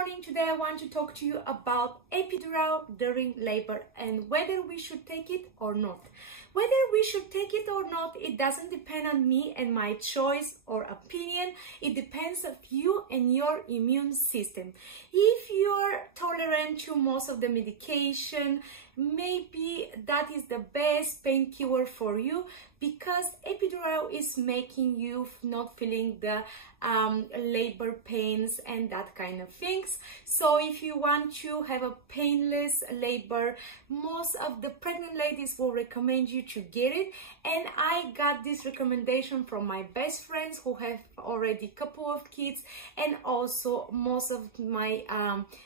morning. Today I want to talk to you about epidural during labor and whether we should take it or not. Whether we should take it or not, it doesn't depend on me and my choice or opinion. It depends on you and your immune system. If you're tolerant to most of the medication, maybe that is the best painkiller for you, because epidural is making you not feeling the labor pains and that kind of things. So if you want to have a painless labor, most of the pregnant ladies will recommend you to get it. And I got this recommendation from my best friends who have already a couple of kids, and also most of my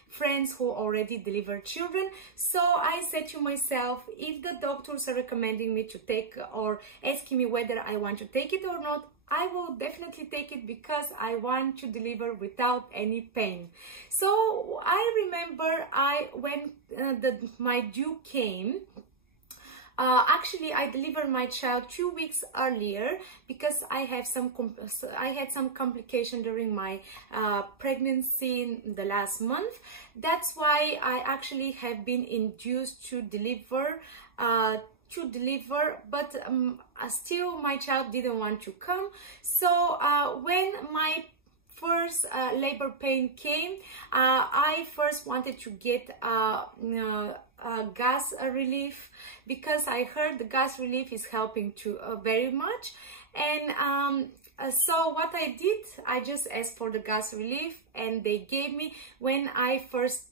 friends who already delivered children. So I said to myself, if the doctors are recommending me to take or asking me whether I want to take it or not, I will definitely take it because I want to deliver without any pain. So I remember when my due came, actually I delivered my child 2 weeks earlier because I had some complication during my pregnancy in the last month. That's why I actually have been induced to deliver, but still my child didn't want to come. So when my first labor pain came, I first wanted to get gas relief, because I heard the gas relief is helping too very much. And so what I did, I just asked for the gas relief, and they gave me. When I first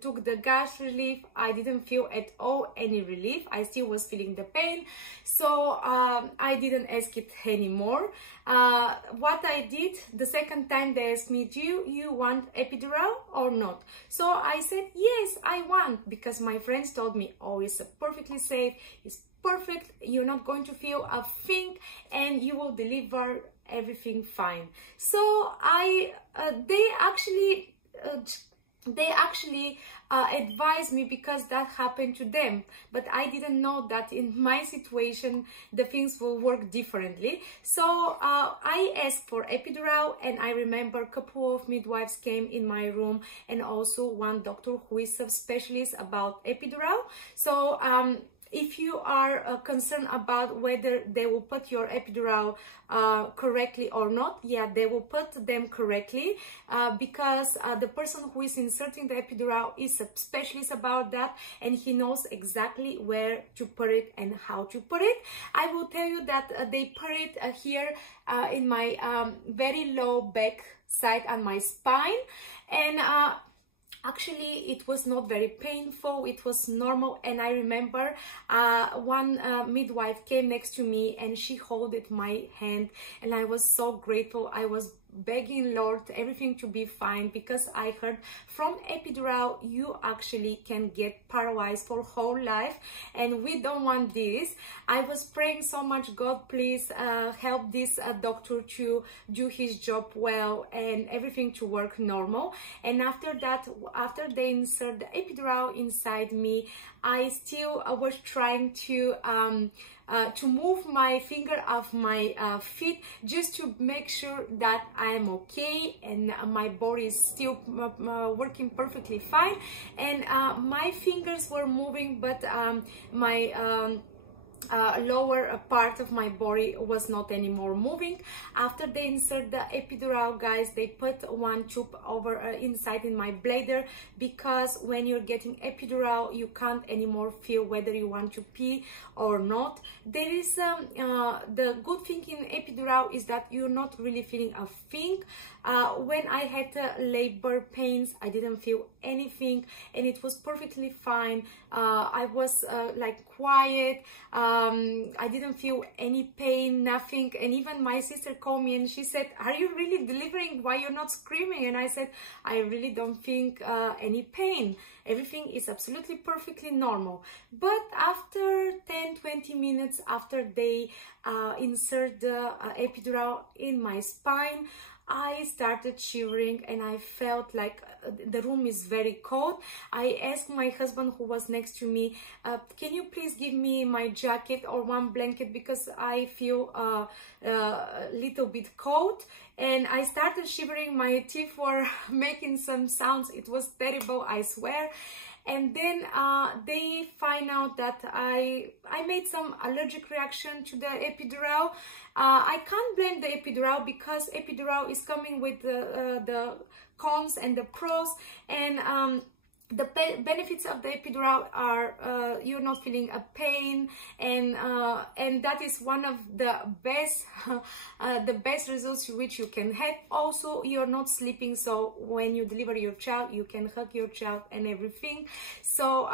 took the gas relief, I didn't feel at all any relief. I still was feeling the pain, so I didn't ask it anymore. What I did the second time, they asked me, do you want epidural or not? So I said yes, I want, because my friends told me, oh, it's perfectly safe, it's perfect, you're not going to feel a thing, and you will deliver everything fine. So they actually advised me, because that happened to them, but I didn't know that in my situation the things will work differently. So I asked for epidural, and I remember a couple of midwives came in my room, and also one doctor who is a specialist about epidural. So if you are concerned about whether they will put your epidural correctly or not, yeah, they will put them correctly, because the person who is inserting the epidural is a specialist about that, and he knows exactly where to put it and how to put it. I will tell you that they put it here in my very low back side on my spine, and actually, it was not very painful, it was normal. And I remember one midwife came next to me, and she held my hand, and I was so grateful. I was begging Lord everything to be fine, because I heard from epidural you actually can get paralyzed for whole life, and we don't want this. I was praying so much, God, please help this doctor to do his job well and everything to work normal. And after that, after they insert the epidural inside me, I still was trying to move my finger off my feet, just to make sure that I am okay and my body is still working perfectly fine. And my fingers were moving, but my lower part of my body was not anymore moving. After they insert the epidural, guys, they put one tube over inside in my bladder, because when you're getting epidural you can't anymore feel whether you want to pee or not. There is the good thing in epidural is that you're not really feeling a thing. When I had labor pains, I didn't feel anything, and it was perfectly fine. I was like quiet. I didn't feel any pain, nothing. And even my sister called me and she said, are you really delivering? Why you're not screaming? And I said, I really don't think any pain. Everything is absolutely perfectly normal. But after 10-20 minutes after they insert the epidural in my spine, I started shivering and I felt like the room is very cold. I asked my husband, who was next to me, can you please give me my jacket or one blanket, because I feel a little bit cold. And I started shivering. My teeth were making some sounds. It was terrible, I swear. And then they find out that I made some allergic reaction to the epidural. I can't blame the epidural, because epidural is coming with the cons and the pros, and the benefits of the epidural are you're not feeling a pain, and that is one of the best results which you can have. Also, you're not sleeping, so when you deliver your child, you can hug your child and everything. So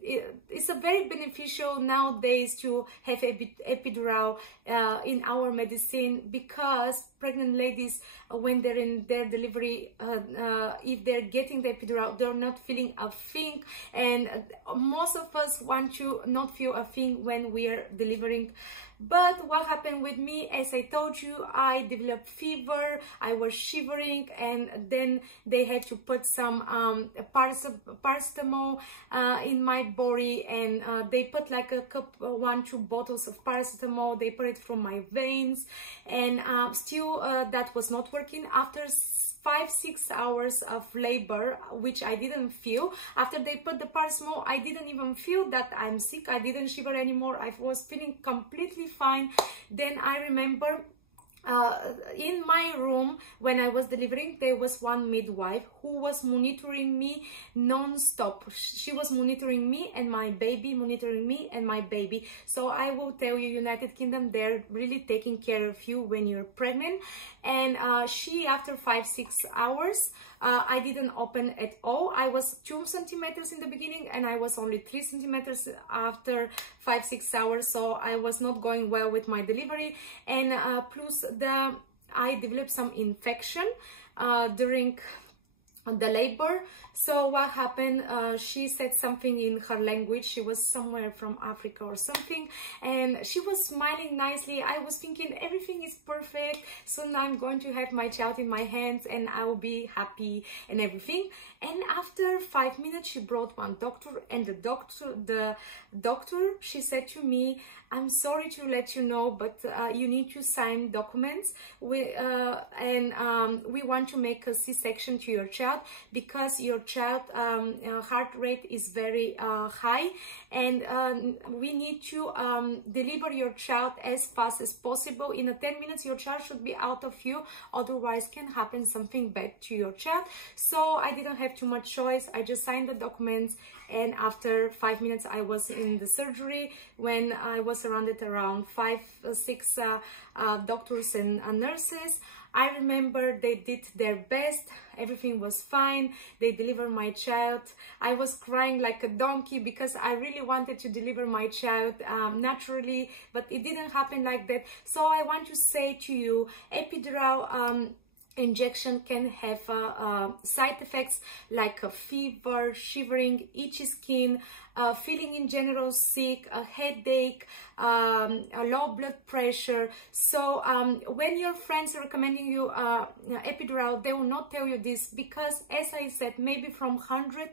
it's a very beneficial nowadays to have epidural in our medicine, because pregnant ladies, when they're in their delivery, if they're getting the epidural, they're not feeling a thing, and most of us want to not feel a thing when we are delivering. But what happened with me, as I told you, I developed fever, I was shivering, and then they had to put some paracetamol in my body, and they put like a cup, 1-2 bottles of paracetamol, they put it from my veins, and still that was not working. After 5-6 hours of labor, which I didn't feel, after they put the paracetamol, I didn't even feel that I'm sick. I didn't shiver anymore. I was feeling completely fine. Then I remember in my room when I was delivering, there was one midwife who was monitoring me non-stop. She was monitoring me and my baby, So I will tell you, United Kingdom, they're really taking care of you when you're pregnant. And she, after 5-6 hours, I didn't open at all. I was 2 centimeters in the beginning, and I was only 3 centimeters after 5-6 hours. So I was not going well with my delivery, and plus I developed some infection during the labor. So what happened, she said something in her language. She was somewhere from Africa or something, and she was smiling nicely. I was thinking everything is perfect, so now I'm going to have my child in my hands and I will be happy and everything. And after 5 minutes, she brought one doctor, and the doctor, she said to me, I'm sorry to let you know, but you need to sign documents. We want to make a C-section to your child, because your child heart rate is very high, and we need to deliver your child as fast as possible. In 10 minutes, your child should be out of you, otherwise can happen something bad to your child. So I didn't have too much choice. I just signed the documents, and after 5 minutes I was in the surgery, when I was surrounded around 5-6 doctors and nurses. I remember they did their best. Everything was fine. They delivered my child. I was crying like a donkey, because I really wanted to deliver my child naturally, but it didn't happen like that. So I want to say to you, epidural injection can have side effects like a fever, shivering, itchy skin, feeling in general sick, a headache, a low blood pressure. So when your friends are recommending you epidural, they will not tell you this, because as I said, maybe from 100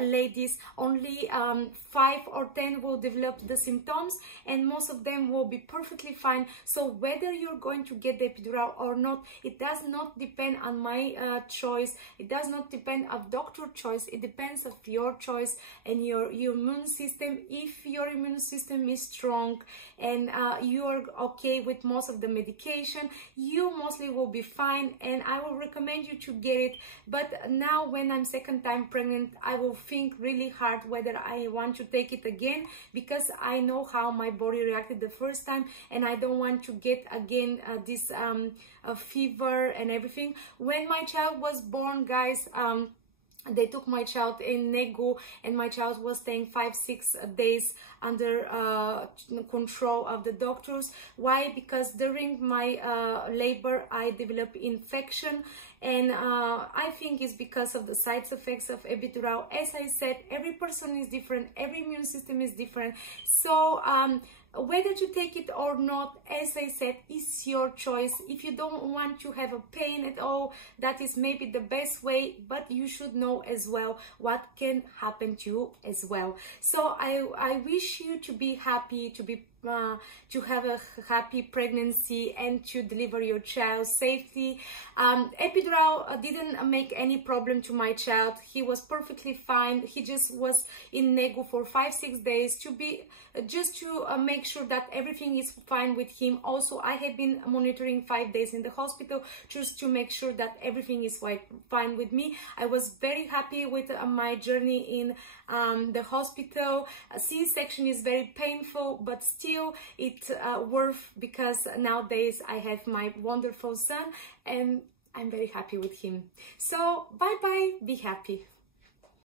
ladies, only 5 or 10 will develop the symptoms, and most of them will be perfectly fine. So whether you're going to get the epidural or not, it does not depend on my choice. It does not depend on doctor choice. It depends on your choice and your immune system. If your immune system is strong and you're okay with most of the medication, you mostly will be fine, and I will recommend you to get it. But now, when I'm second time pregnant, I will think really hard whether I want to take it again, because I know how my body reacted the first time, and I don't want to get again this fever and everything. When my child was born, guys, they took my child in Nego, and my child was staying 5-6 days under control of the doctors. Why? Because during my labor I developed infection, and I think it's because of the side effects of epidural. As I said, every person is different, every immune system is different. So whether to take it or not, as I said, is your choice. If you don't want to have a pain at all, that is maybe the best way, but you should know as well what can happen to you as well. So I wish you to be happy, to have a happy pregnancy and to deliver your child safely. Epidural didn't make any problem to my child. He was perfectly fine. He just was in nego for 5-6 days to make sure that everything is fine with him. Also, I have been monitoring 5 days in the hospital just to make sure that everything is fine with me. I was very happy with my journey in the hospital. C-section is very painful, but still it's worth, because nowadays I have my wonderful son and I'm very happy with him. So bye bye, be happy.